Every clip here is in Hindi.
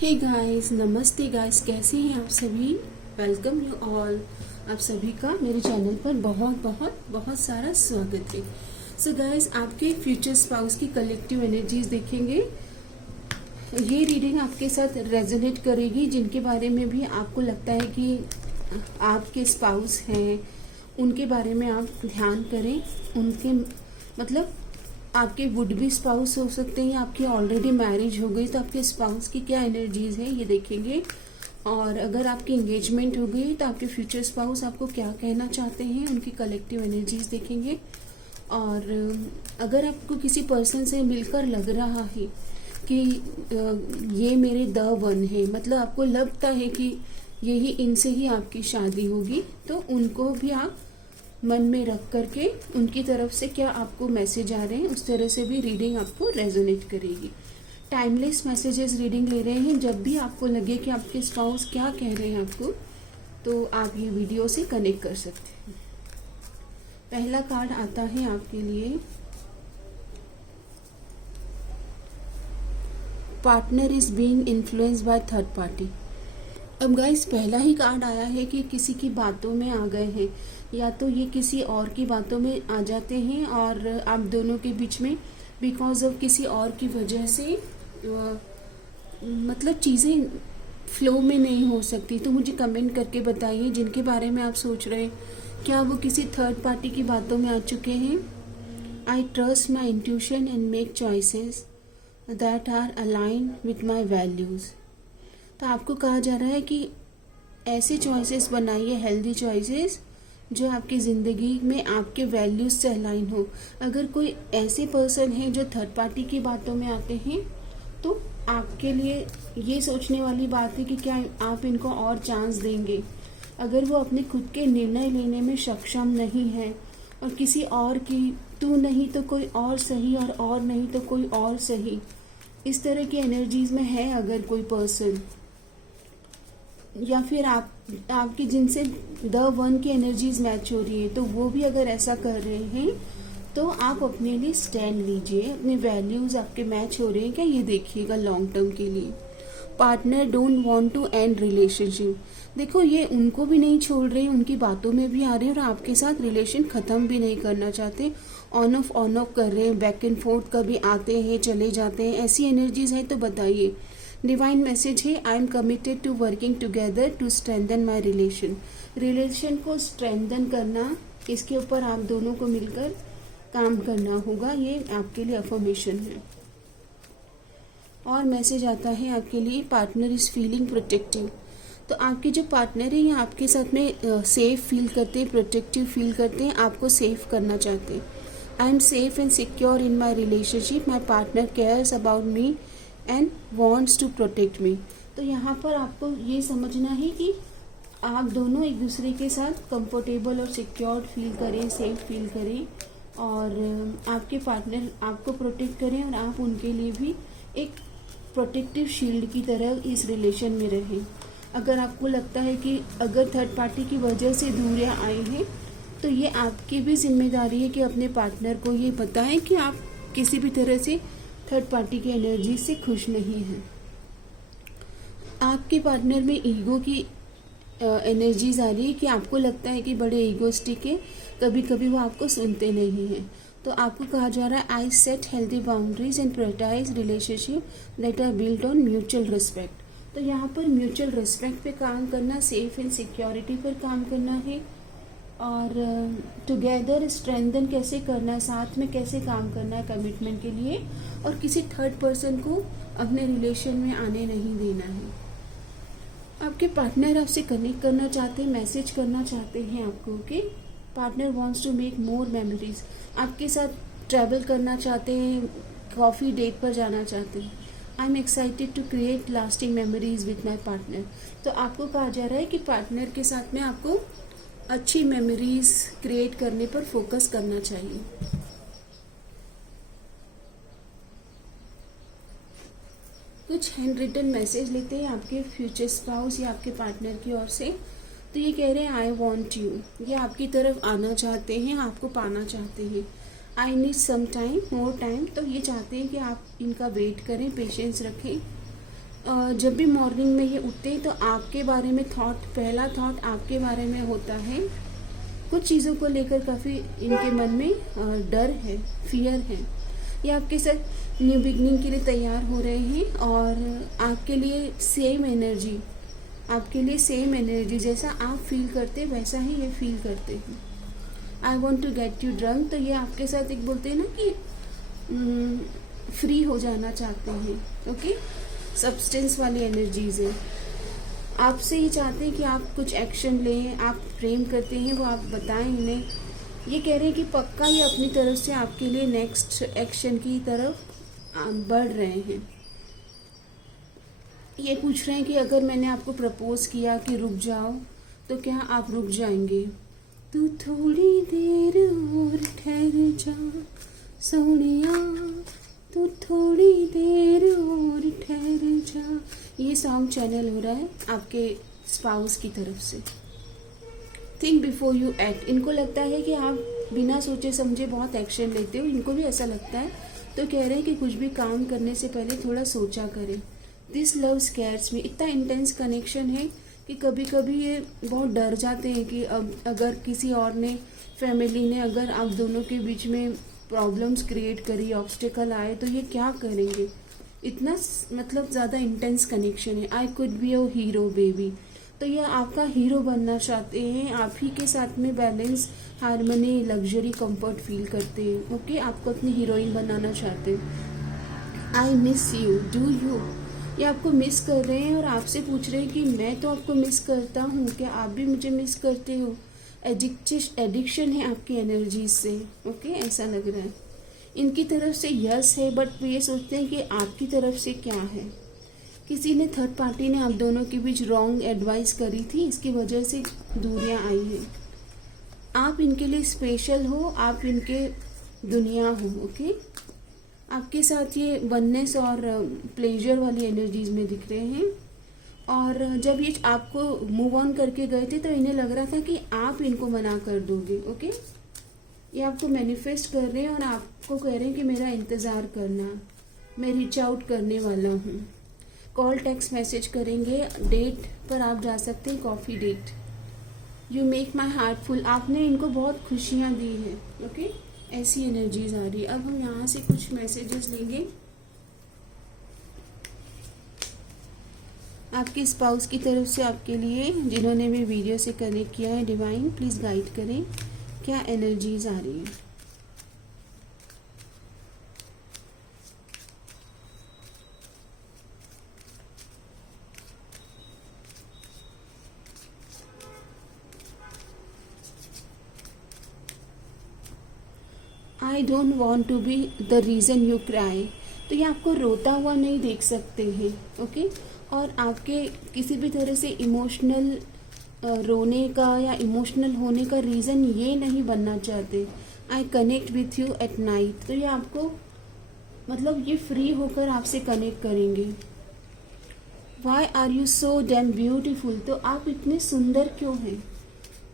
हे गाइस, नमस्ते गाइस, कैसे हैं आप सभी। Welcome you all. आप सभी का मेरे चैनल पर बहुत बहुत बहुत सारा स्वागत है। सो गाइस, आपके फ्यूचर स्पाउस की कलेक्टिव एनर्जीज देखेंगे। ये रीडिंग आपके साथ रेजोनेट करेगी, जिनके बारे में भी आपको लगता है कि आपके स्पाउस हैं, उनके बारे में आप ध्यान करें। उनके मतलब आपके वुड बी स्पाउस हो सकते हैं, आपकी ऑलरेडी मैरिज हो गई तो आपके स्पाउस की क्या एनर्जीज है ये देखेंगे। और अगर आपकी एंगेजमेंट हो गई तो आपके फ्यूचर स्पाउस आपको क्या कहना चाहते हैं, उनकी कलेक्टिव एनर्जीज देखेंगे। और अगर आपको किसी पर्सन से मिलकर लग रहा है कि ये मेरे द वन है, मतलब आपको लगता है कि यही इनसे ही आपकी शादी होगी, तो उनको भी आप मन में रख करके उनकी तरफ से क्या आपको मैसेज आ रहे हैं, उस तरह से भी रीडिंग आपको रेजोनेट करेगी। टाइमलेस मैसेजेस रीडिंग ले रहे हैं। जब भी आपको लगे कि आपके स्पाउस क्या कह रहे हैं आपको, तो आप ये वीडियो से कनेक्ट कर सकते हैं। पहला कार्ड आता है आपके लिए, partner is being influenced by third party. अब गाइस, पहला ही कार्ड आया है कि किसी की बातों में आ गए हैं, या तो ये किसी और की बातों में आ जाते हैं और आप दोनों के बीच में बिकॉज ऑफ किसी और की वजह से मतलब चीज़ें फ्लो में नहीं हो सकती। तो मुझे कमेंट करके बताइए जिनके बारे में आप सोच रहे हैं, क्या वो किसी थर्ड पार्टी की बातों में आ चुके हैं। I trust my intuition and make choices that are align with my values. तो आपको कहा जा रहा है कि ऐसे चॉइसेस बनाइए, हेल्दी चॉइसेस, जो आपकी ज़िंदगी में आपके वैल्यूज़ से अलाइन हो। अगर कोई ऐसे पर्सन है जो थर्ड पार्टी की बातों में आते हैं, तो आपके लिए ये सोचने वाली बात है कि क्या आप इनको और चांस देंगे। अगर वो अपने खुद के निर्णय लेने में सक्षम नहीं है और किसी और की तू नहीं तो कोई और सही और नहीं तो कोई और सही, इस तरह की एनर्जीज में है अगर कोई पर्सन, या फिर आपकी जिनसे द वन की एनर्जीज मैच हो रही है, तो वो भी अगर ऐसा कर रहे हैं तो आप अपने लिए स्टैंड लीजिए। अपने वैल्यूज आपके मैच हो रहे हैं क्या, ये देखिएगा लॉन्ग टर्म के लिए। Partner don't want to end relationship. देखो, ये उनको भी नहीं छोड़ रहे, उनकी बातों में भी आ रहे हैं और आपके साथ रिलेशन खत्म भी नहीं करना चाहते। ऑन ऑफ कर रहे हैं, बैक एंड फोर्थ कभी आते हैं चले जाते हैं, ऐसी एनर्जीज है तो बताइए। डिवाइन मैसेज है, I am committed to working together to strengthen my relation को स्ट्रेंथन करना, इसके ऊपर आप दोनों को मिलकर काम करना होगा। ये आपके लिए अफर्मेशन है। और मैसेज आता है आपके लिए, पार्टनर इज फीलिंग प्रोटेक्टिव। तो आपके जो पार्टनर है ये आपके साथ में सेफ फील करते हैं, प्रोटेक्टिव फील करते हैं, आपको सेफ करना चाहते हैं। I am safe and secure in my relationship, my partner cares about me and wants to protect me. तो यहाँ पर आपको ये समझना है कि आप दोनों एक दूसरे के साथ कंफर्टेबल और सिक्योर्ड फील करें, सेफ फील करें, और आपके पार्टनर आपको प्रोटेक्ट करें और आप उनके लिए भी एक प्रोटेक्टिव शील्ड की तरह इस रिलेशन में रहें। अगर आपको लगता है कि अगर थर्ड पार्टी की वजह से दूरियां आई हैं, तो ये आपकी भी जिम्मेदारी है कि अपने पार्टनर को ये बताएं कि आप किसी भी तरह से थर्ड पार्टी की एनर्जी से खुश नहीं हैं। आपके पार्टनर में ईगो की एनर्जीज आ रही है कि आपको लगता है कि बड़े ईगोस्टिक है, कभी कभी वो आपको सुनते नहीं हैं। तो आपको कहा जा रहा है, I set healthy boundaries and prioritise relationship that are built on mutual respect. तो यहाँ पर म्यूचुअल रिस्पेक्ट पे काम करना, सेफ एंड सिक्योरिटी पर काम करना है, और टुगेदर स्ट्रेंथन कैसे करना है, साथ में कैसे काम करना है कमिटमेंट के लिए, और किसी थर्ड पर्सन को अपने रिलेशन में आने नहीं देना है। आपके पार्टनर आपसे कनेक्ट करना चाहते हैं, मैसेज करना चाहते हैं आपको कि partner wants to make more memories. आपके साथ ट्रैवल करना चाहते हैं, कॉफ़ी डेट पर जाना चाहते हैं। I am excited to create lasting memories with my partner. तो आपको कहा जा रहा है कि पार्टनर के साथ में आपको अच्छी मेमोरीज क्रिएट करने पर फोकस करना चाहिए। कुछ हैंड रिटन मैसेज लेते हैं आपके फ्यूचर स्पाउस या आपके पार्टनर की ओर से। तो ये कह रहे हैं, आई वॉन्ट यू, ये आपकी तरफ आना चाहते हैं, आपको पाना चाहते हैं। I need some time, more time, तो ये चाहते हैं कि आप इनका वेट करें, पेशेंस रखें। जब भी मॉर्निंग में ये उठते हैं तो आपके बारे में पहला थॉट आपके बारे में होता है। कुछ चीज़ों को लेकर काफ़ी इनके मन में डर है, फियर है। ये आपके साथ न्यू बिगनिंग के लिए तैयार हो रहे हैं और आपके लिए सेम एनर्जी जैसा आप फील करते हैं वैसा ही ये फील करते हैं। I want to get you drunk, तो ये आपके साथ एक बोलते हैं ना कि फ्री हो जाना चाहते हैं। ओके, सब्सटेंस वाली एनर्जीज है। आपसे ये चाहते हैं कि आप कुछ एक्शन लें, आप प्रेम करते हैं वो आप बताएं इन्हें। ये कह रहे हैं कि पक्का ये अपनी तरफ से आपके लिए नेक्स्ट एक्शन की तरफ बढ़ रहे हैं। ये पूछ रहे हैं कि अगर मैंने आपको प्रपोज किया कि रुक जाओ तो क्या आप रुक जाएंगे? तू थोड़ी देर और ठहर जा सोनिया, तू थोड़ी देर और ठहर जा। ये सॉन्ग चैनल हो रहा है आपके स्पाउस की तरफ से। Think before you act. इनको लगता है कि आप बिना सोचे समझे बहुत एक्शन लेते हो, इनको भी ऐसा लगता है। तो कह रहे हैं कि कुछ भी काम करने से पहले थोड़ा सोचा करें। दिस लव स्कैर्स मी। इतना इंटेंस कनेक्शन है कि कभी कभी ये बहुत डर जाते हैं कि अब अगर किसी और ने, फैमिली ने अगर आप दोनों के बीच में प्रॉब्लम्स क्रिएट करी, ऑब्स्टिकल आए तो ये क्या करेंगे। इतना मतलब ज़्यादा इंटेंस कनेक्शन है। I could be a hero baby. तो ये आपका हीरो बनना चाहते हैं, आप ही के साथ में balance, harmony, luxury, comfort feel करते हैं। ओके, आपको अपनी हीरोइन बनाना चाहते हैं। I miss you, do you. ये आपको मिस कर रहे हैं और आपसे पूछ रहे हैं कि मैं तो आपको मिस करता हूँ, क्या आप भी मुझे मिस करते हो? एडिक्शन है आपकी एनर्जीज से। ओके, ऐसा लग रहा है। इनकी तरफ से यस है, बट ये सोचते हैं कि आपकी तरफ से क्या है। किसी ने, थर्ड पार्टी ने आप दोनों के बीच रॉन्ग एडवाइस करी थी, इसकी वजह से दूरियां आई हैं। आप इनके लिए स्पेशल हो, आप इनके दुनिया हो। ओके, आपके साथ ये वननेस और प्लेजर वाली एनर्जीज में दिख रहे हैं। और जब ये आपको मूव ऑन करके गए थे तो इन्हें लग रहा था कि आप इनको मना कर दोगे। ओके, ये आपको मैनिफेस्ट कर रहे हैं और आपको कह रहे हैं कि मेरा इंतज़ार करना, मैं रीच आउट करने वाला हूँ। कॉल, टेक्स्ट मैसेज करेंगे। डेट पर आप जा सकते हैं, coffee date. You make my heart full. आपने इनको बहुत खुशियाँ दी हैं। ओके, ऐसी एनर्जीज आ रही है। अब हम यहाँ से कुछ मैसेजेस लेंगे आपके स्पाउस की तरफ से आपके लिए, जिन्होंने भी वीडियो से कनेक्ट किया है। डिवाइन प्लीज़ गाइड करें, क्या एनर्जीज आ रही है। I don't want to be the reason you cry. तो ये आपको रोता हुआ नहीं देख सकते हैं। ओके, और आपके किसी भी तरह से इमोशनल रोने का या इमोशनल होने का रीज़न ये नहीं बनना चाहते। I connect with you at night. तो ये आपको मतलब ये फ्री होकर आपसे कनेक्ट करेंगे। Why are you so damn beautiful. तो आप इतने सुंदर क्यों हैं?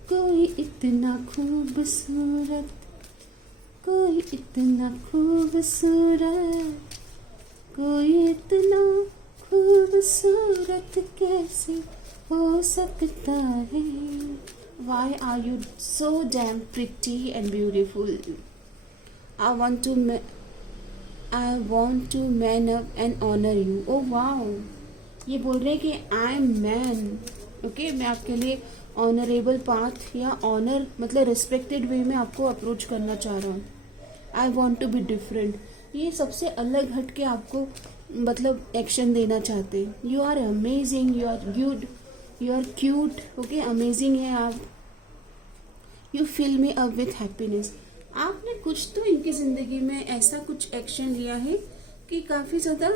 कोई इतना खूबसूरत, कोई इतना खूबसूरत, कोई इतना खूबसूरत कैसे हो सकता है। Why are you so damn pretty and beautiful? I want to man up and honor you. Oh wow! ये बोल रहे हैं कि I am man. ओके, मैं आपके लिए ऑनरेबल पाथ या ऑनर मतलब रिस्पेक्टेड वे में आपको अप्रोच करना चाह रहा हूँ। I want to be different. ये सबसे अलग हट के आपको मतलब एक्शन देना चाहते हैं। You are amazing, you are good, you are cute. Okay, amazing है आप। You fill me up with happiness. आपने कुछ तो इनकी ज़िंदगी में ऐसा कुछ एक्शन लिया है कि काफ़ी ज़्यादा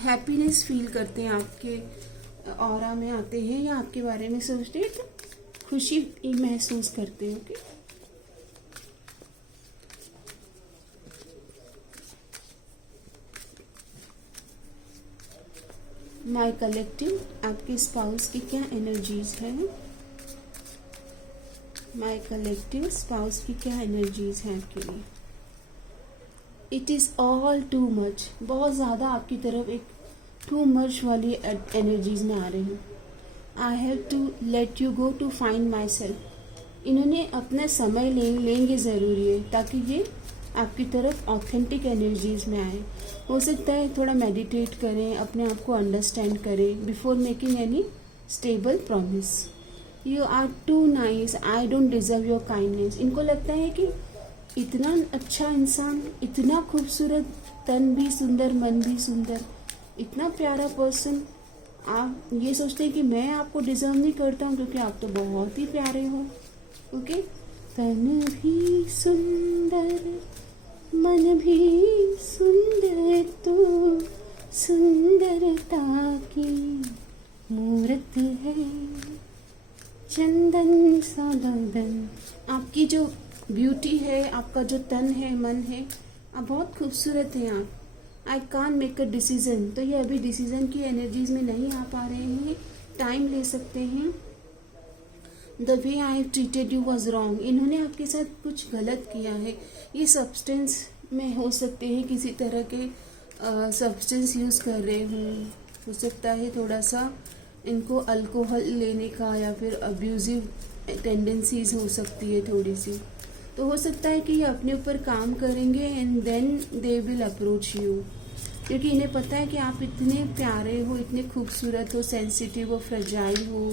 हैप्पीनेस फील करते हैं, आपके ऑरा में आते हैं या आपके बारे में सोचते हैं तो खुशी महसूस करते हैं। ओके, माई कलेक्टिव, आपके स्पाउस की क्या एनर्जीज है? माई कलेक्टिव, स्पाउस की क्या एनर्जीज है आपके लिए? It is all too much. बहुत ज़्यादा आपकी तरफ एक टू मच वाली एनर्जीज में आ रही हूँ। I have to let you go to find myself. इन्होंने अपना समय लेंगे ज़रूरी है ताकि ये आपकी तरफ ऑथेंटिक एनर्जीज में आए। हो सकता है थोड़ा मेडिटेट करें, अपने आप को अंडरस्टैंड करें before making any stable promise. You are too nice, I don't deserve your kindness. इनको लगता है कि इतना अच्छा इंसान, इतना खूबसूरत, तन भी सुंदर, मन भी सुंदर, इतना प्यारा पर्सन, आप ये सोचते हैं कि मैं आपको डिजर्व नहीं करता हूँ क्योंकि आप तो बहुत ही प्यारे हो। ओके, तन भी सुंदर, मन भी सुंदर, तो सुंदरता की मूर्त है, चंदन सा बदन। आपकी जो ब्यूटी है, आपका जो तन है, मन है, आप बहुत खूबसूरत हैं आप। आई कान मेक अ डिसीजन, तो ये अभी डिसीजन की एनर्जीज में नहीं आ पा रहे हैं, टाइम ले सकते हैं। The way I have treated you was wrong. इन्होंने आपके साथ कुछ गलत किया है। ये सब्सटेंस में हो सकते हैं, किसी तरह के सब्सटेंस यूज़ कर रहे हों। हो सकता है थोड़ा सा इनको अल्कोहल लेने का या फिर अब्यूजिव टेंडेंसीज हो सकती है थोड़ी सी। तो हो सकता है कि ये अपने ऊपर काम करेंगे and then they will approach you, क्योंकि इन्हें पता है कि आप इतने प्यारे हो, इतने खूबसूरत हो, सेंसिटिव हो, फ्रेजाइल हो।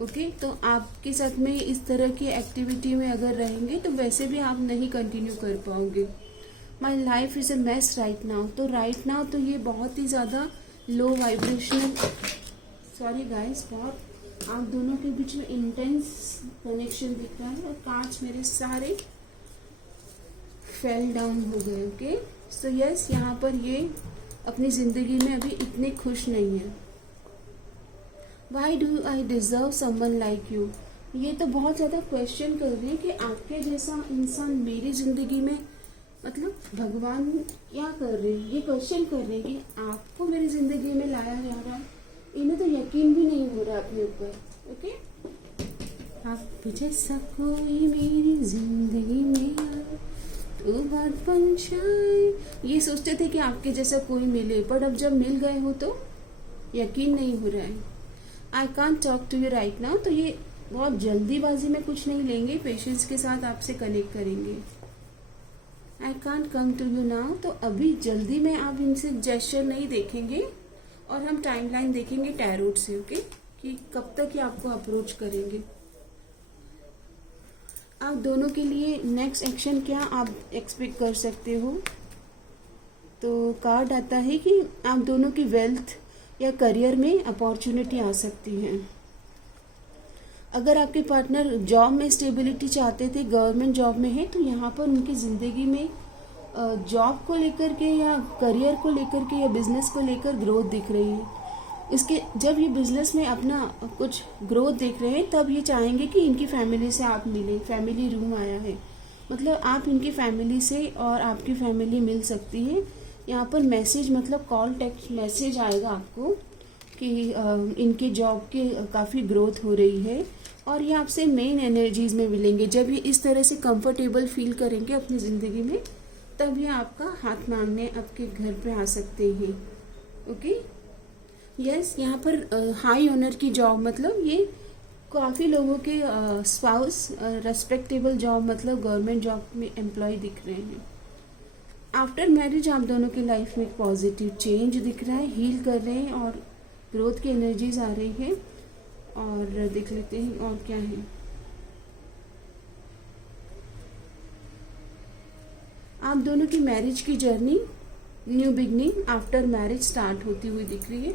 ओके, तो आपके साथ में इस तरह की एक्टिविटी में अगर रहेंगे तो वैसे भी आप नहीं कंटिन्यू कर पाओगे। My life is a mess right now. तो राइट नाउ तो ये बहुत ही ज़्यादा लो वाइब्रेशनल, सॉरी गाइस, बहुत आप दोनों के बीच में इंटेंस कनेक्शन दिख रहा है और कांच मेरे सारे फेल डाउन हो गए। ओके, सो यस, यहाँ पर ये अपनी ज़िंदगी में अभी इतने खुश नहीं है। Why do I deserve someone like you. ये तो बहुत ज़्यादा क्वेश्चन कर रहे हैं कि आपके जैसा इंसान मेरी ज़िंदगी में, मतलब भगवान क्या कर रहे हैं, ये क्वेश्चन कर रहे हैं कि आपको मेरी ज़िंदगी में लाया जा रहा है। इन्हें तो यकीन भी नहीं हो रहा अपने ऊपर। ओके, आप जैसा कोई मेरी ज़िंदगी में आए तो बात बन जाए। ये सोचते थे कि आपके जैसा कोई मिले, पर अब जब मिल गए हो तो यकीन नहीं हो रहा है। I can't talk to you right now. तो ये बहुत जल्दीबाजी में कुछ नहीं लेंगे, पेशेंस के साथ आपसे कनेक्ट करेंगे। I can't come to you now. तो अभी जल्दी में आप इनसे जेस्चर नहीं देखेंगे और हम टाइमलाइन देखेंगे टैरोट से। ओके, कि कब तक ये आपको अप्रोच करेंगे। आप दोनों के लिए नेक्स्ट एक्शन क्या आप एक्सपेक्ट कर सकते हो। तो कार्ड आता है कि आप दोनों की वेल्थ या करियर में अपॉर्चुनिटी आ सकती है। अगर आपके पार्टनर जॉब में स्टेबिलिटी चाहते थे, गवर्नमेंट जॉब में है, तो यहाँ पर उनकी ज़िंदगी में जॉब को लेकर के या करियर को लेकर के या बिजनेस को लेकर ग्रोथ दिख रही है। इसके जब ये बिजनेस में अपना कुछ ग्रोथ देख रहे हैं तब ये चाहेंगे कि इनकी फैमिली से आप मिलें। फैमिली रूम आया है, मतलब आप इनकी फैमिली से और आपकी फैमिली मिल सकती है। यहाँ पर मैसेज, मतलब कॉल, टेक्स्ट मैसेज आएगा आपको कि इनके जॉब के काफ़ी ग्रोथ हो रही है और ये आपसे मेन एनर्जीज में मिलेंगे। जब ये इस तरह से कंफर्टेबल फील करेंगे अपनी ज़िंदगी में तब ये आपका हाथ मांगने आपके घर पे आ सकते हैं। ओके, यस, यहाँ पर हाई ऑनर की जॉब, मतलब ये काफ़ी लोगों के स्पाउस रेस्पेक्टेबल जॉब, मतलब गवर्नमेंट जॉब में एम्प्लॉय दिख रहे हैं। आफ्टर मैरिज आप दोनों की लाइफ में एक पॉजिटिव चेंज दिख रहा है, हील कर रहे हैं और ग्रोथ की एनर्जीज आ रही है। और देख लेते हैं और क्या है। आप दोनों की मैरिज की journey, new beginning after marriage start होती हुई दिख रही है।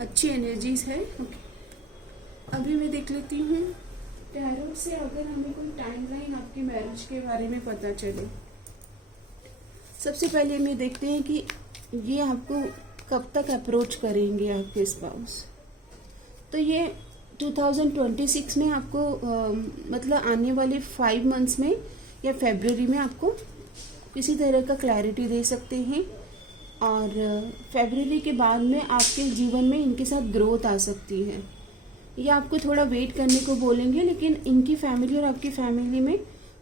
अच्छी एनर्जीज है। ओके, अभी मैं देख लेती हूँ टैरोट से अगर हमें कोई टाइमलाइन आपकी मैरिज के बारे में पता चले। सबसे पहले मैं देखते हैं कि ये आपको कब तक अप्रोच करेंगे आपके स्पाउस। तो ये 2026 में आपको मतलब आने वाले 5 मंथ्स में या फरवरी में आपको किसी तरह का क्लैरिटी दे सकते हैं और फरवरी के बाद में आपके जीवन में इनके साथ ग्रोथ आ सकती है। ये आपको थोड़ा वेट करने को बोलेंगे, लेकिन इनकी फैमिली और आपकी फैमिली में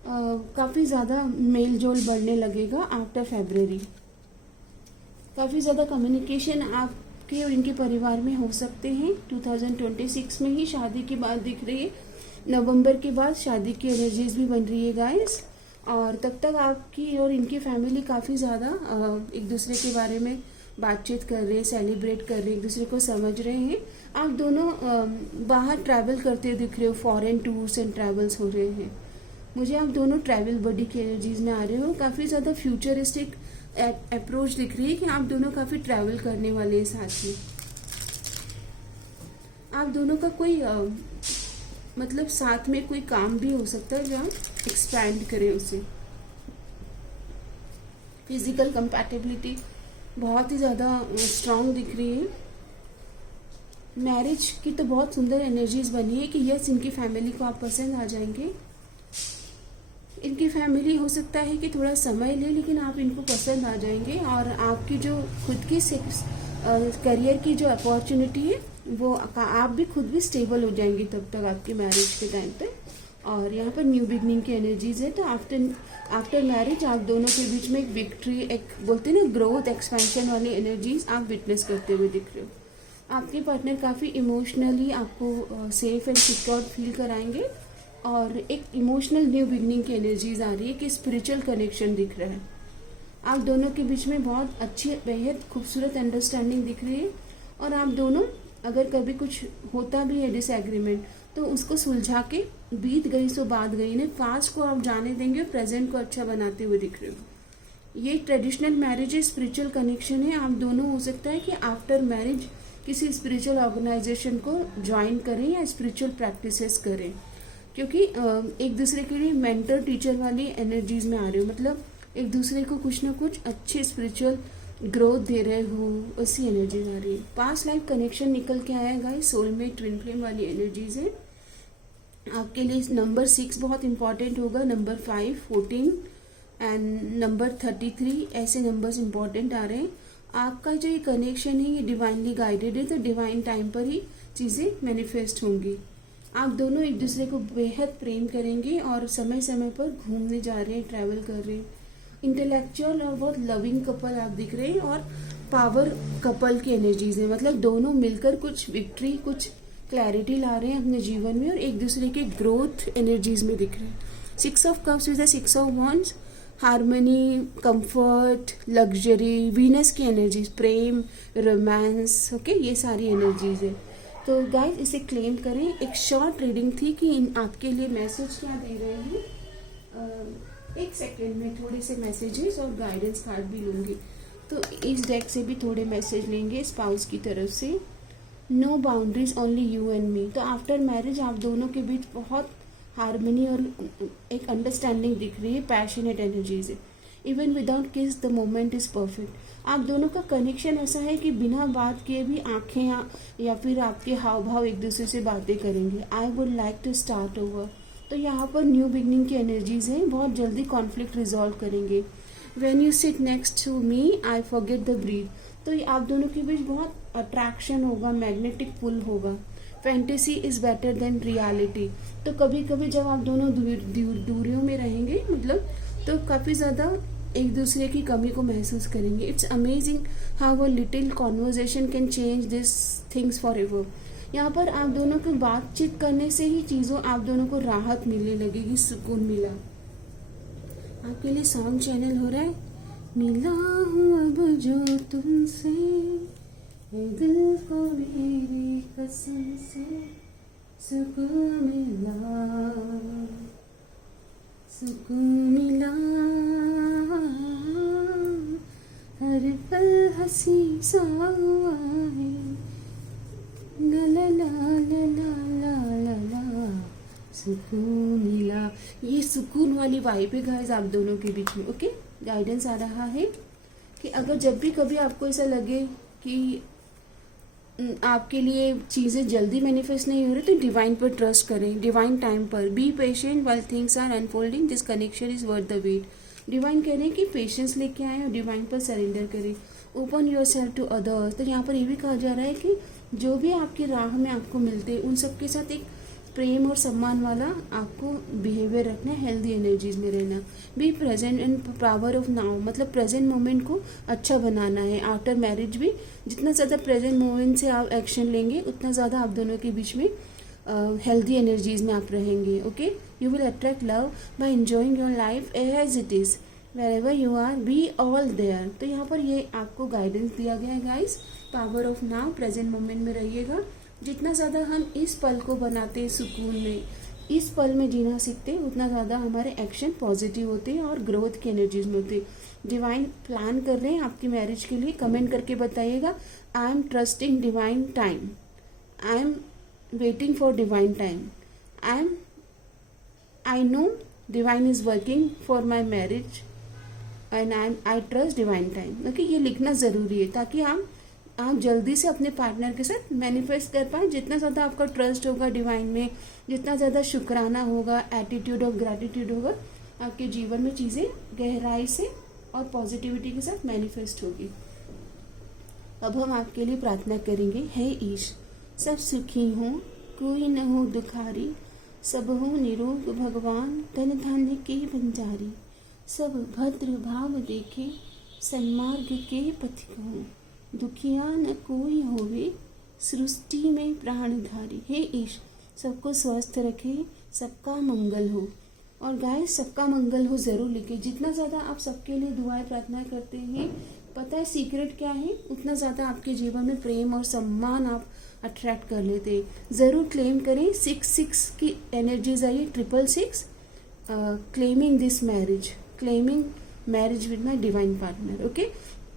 काफ़ी ज़्यादा मेल जोल बढ़ने लगेगा आफ्टर फरवरी। काफ़ी ज़्यादा कम्युनिकेशन आप आपके और इनके परिवार में हो सकते हैं। 2026 में ही शादी की बात दिख रही है। नवंबर के बाद शादी की एनर्जीज भी बन रही है गाइस। और तब तक आपकी और इनकी फैमिली काफ़ी ज़्यादा एक दूसरे के बारे में बातचीत कर रहे हैं, सेलिब्रेट कर रहे हैं, एक दूसरे को समझ रहे हैं। आप दोनों बाहर ट्रैवल करते हुए दिख रहे हो, फॉरेन टूर्स एंड ट्रैवल्स हो रहे हैं। मुझे आप दोनों ट्रैवल बडी की एनर्जीज में आ रहे हो। काफ़ी ज़्यादा फ्यूचरिस्टिक अप्रोच दिख रही है कि आप दोनों काफ़ी ट्रैवल करने वाले हैं साथ में। आप दोनों का कोई मतलब साथ में कोई काम भी हो सकता है जो आप एक्सपैंड करें उसे। फिजिकल कंपैटिबिलिटी बहुत ही ज़्यादा स्ट्रांग दिख रही है। मैरिज की तो बहुत सुंदर एनर्जीज बनी है कि यस, इनकी फैमिली को आप पसंद आ जाएंगे। इनकी फैमिली हो सकता है कि थोड़ा समय ले, लेकिन आप इनको पसंद आ जाएंगे। और आपकी जो खुद की करियर की जो अपॉर्चुनिटी है वो आप भी खुद भी स्टेबल हो जाएंगे तब तक आपकी मैरिज के टाइम पे। और यहाँ पर न्यू बिगनिंग की एनर्जीज है। तो आफ्टर मैरिज आप दोनों के बीच में एक विक्ट्री, एक बोलते हैं ना ग्रोथ, एक्सपेंशन वाली एनर्जीज आप विटनेस करते हुए दिख रहे हो। आपके पार्टनर काफ़ी इमोशनली आपको सेफ एंड सिक्योर फील कराएंगे। और एक इमोशनल न्यू बिगनिंग की एनर्जीज आ रही है कि स्पिरिचुअल कनेक्शन दिख रहा है। आप दोनों के बीच में बहुत अच्छी, बेहद खूबसूरत अंडरस्टैंडिंग दिख रही है। और आप दोनों अगर कभी कुछ होता भी है डिसएग्रीमेंट तो उसको सुलझा के बीत गई सो बात गई ने, पास्ट को आप जाने देंगे और प्रेजेंट को अच्छा बनाते हुए दिख रहे हो। ये ट्रेडिशनल मैरिज है, स्पिरिचुअल कनेक्शन है। आप दोनों हो सकता है कि आफ्टर मैरिज किसी स्पिरिचुअल ऑर्गेनाइजेशन को ज्वाइन करें या स्पिरिचुअल प्रैक्टिसेस करें, क्योंकि एक दूसरे के लिए मेंटर टीचर वाली एनर्जीज में आ रहे हो। मतलब एक दूसरे को कुछ ना कुछ अच्छे स्पिरिचुअल ग्रोथ दे रहे हो, ऐसी एनर्जीज आ रही है। पास्ट लाइफ कनेक्शन निकल के आया गाइस, सोलमेट ट्विन फ्लेम वाली एनर्जीज है। आपके लिए नंबर 6 बहुत इंपॉर्टेंट होगा, नंबर 5, 14 एंड नंबर 33 ऐसे नंबर्स इंपॉर्टेंट आ रहे हैं। आपका जो ये कनेक्शन है ये डिवाइनली गाइडेड है, तो डिवाइन टाइम पर ही चीज़ें मैनिफेस्ट होंगी। आप दोनों एक दूसरे को बेहद प्रेम करेंगे और समय समय पर घूमने जा रहे हैं, ट्रैवल कर रहे हैं। इंटेलेक्चुअल और बहुत लविंग कपल आप दिख रहे हैं। और पावर कपल की एनर्जीज है, मतलब दोनों मिलकर कुछ विक्ट्री, कुछ क्लैरिटी ला रहे हैं अपने जीवन में और एक दूसरे के ग्रोथ एनर्जीज में दिख रहे हैं। 6 of cups with 6 of wands, harmony, comfort, luxury, Venus की एनर्जीज, प्रेम, रोमांस, ओके, ये सारी एनर्जीज है। तो गाइस इसे क्लेम करें। एक शॉर्ट रीडिंग थी कि आपके लिए मैसेज क्या दे रहे हैं। एक सेकेंड में थोड़े से मैसेजेस और गाइडेंस कार्ड भी लूँगी, तो इस डेक से भी थोड़े मैसेज लेंगे स्पाउस की तरफ से। No boundaries, only you and me. तो आफ्टर मैरिज आप दोनों के बीच बहुत हार्मनी और एक अंडरस्टैंडिंग दिख रही है, पैशनेट एनर्जीज है। इवन विदाउट किस द मोमेंट इज परफेक्ट। आप दोनों का कनेक्शन ऐसा है कि बिना बात किए भी आंखें या फिर आपके हाव भाव एक दूसरे से बातें करेंगे। I would like to start over. तो यहाँ पर न्यू बिगनिंग की एनर्जीज हैं, बहुत जल्दी कॉन्फ्लिक्ट रिजॉल्व करेंगे। When you sit next to me I forget the breath. तो ये आप दोनों के बीच बहुत अट्रैक्शन होगा, मैग्नेटिक पुल होगा। Fantasy is better than reality. तो कभी कभी जब आप दोनों दूरियों में रहेंगे, मतलब तो काफ़ी ज़्यादा एक दूसरे की कमी को महसूस करेंगे। It's amazing how a little conversation can change this things for ever. यहाँ पर आप दोनों को बातचीत करने से ही चीज़ों आप दोनों को राहत मिलने लगेगी, सुकून मिला। आपके लिए सॉन्ग चैनल हो रहा है। मिला हूँ अब जो तुमसे, दिल को मेरी कसम से सुकून मिला, सुकून मिला। हर पल हंसी सा हुआ है, ला ला ला ला ला ला ला, सुकून मिला। ये सुकून वाली वाइब है गाइस आप दोनों के बीच में। ओके, गाइडेंस आ रहा है कि अगर जब भी कभी आपको ऐसा लगे कि आपके लिए चीज़ें जल्दी मैनिफेस्ट नहीं हो रही, तो डिवाइन पर ट्रस्ट करें, डिवाइन टाइम पर। Be patient while things are unfolding, this connection is worth the wait. Divine कह रहे हैं कि पेशेंस लेके आए और डिवाइन पर सरेंडर करें। Open yourself to others. तो यहाँ पर ये भी कहा जा रहा है कि जो भी आपकी राह में आपको मिलते हैं उन सबके साथ एक प्रेम और सम्मान वाला आपको बिहेवियर रखना है, हेल्दी एनर्जीज में रहना। Be present and power of now, मतलब प्रेजेंट मोमेंट को अच्छा बनाना है। आफ्टर मैरिज भी जितना ज़्यादा प्रेजेंट मोमेंट से आप एक्शन लेंगे उतना ज़्यादा आप दोनों के बीच में हेल्दी एनर्जीज में आप रहेंगे। Okay, you will attract love by enjoying your life as it is, wherever you are be all there. तो यहाँ पर ये आपको गाइडेंस दिया गया है guys. Power of now, present moment में रहिएगा। जितना ज़्यादा हम इस पल को बनाते हैं सुकून में, इस पल में जीना सीखते हैं, उतना ज़्यादा हमारे एक्शन पॉजिटिव होते हैं और ग्रोथ की एनर्जीज में होते हैं। डिवाइन प्लान कर रहे हैं आपकी मैरिज के लिए, कमेंट करके बताइएगा। I am trusting divine time, I am waiting for divine time, I know divine is working for my marriage and I trust divine time. Okay, ये लिखना ज़रूरी है ताकि आप जल्दी से अपने पार्टनर के साथ मैनिफेस्ट कर पाए। जितना ज़्यादा आपका ट्रस्ट होगा डिवाइन में, जितना ज़्यादा शुक्राना होगा, एटीट्यूड ऑफ ग्रैटिट्यूड होगा, आपके जीवन में चीज़ें गहराई से और पॉजिटिविटी के साथ मैनिफेस्ट होगी। अब हम आपके लिए प्रार्थना करेंगे। हे ईश, सब सुखी हों, कोई न हो दुखारी, सब हो निरोग भगवान, धन धान्य के भंडारी, सब भद्र भाव देखे, सन्मार्ग के पथिक हों, दुखिया न कोई होवे, सृष्टि में प्राणधारी। हे ईश, सबको स्वस्थ रखे, सबका मंगल हो। और गाइस, सबका मंगल हो ज़रूर लिखे। जितना ज़्यादा आप सबके लिए दुआएं प्रार्थना करते हैं, पता है सीक्रेट क्या है, उतना ज़्यादा आपके जीवन में प्रेम और सम्मान आप अट्रैक्ट कर लेते हैं। ज़रूर क्लेम करें। 6 की energies I, 666 claiming this marriage, claiming marriage with my divine partner. Okay,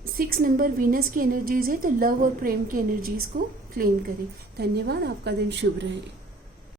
6 number Venus की एनर्जीज है, तो लव और प्रेम की एनर्जीज को क्लेम करें। धन्यवाद, आपका दिन शुभ रहे।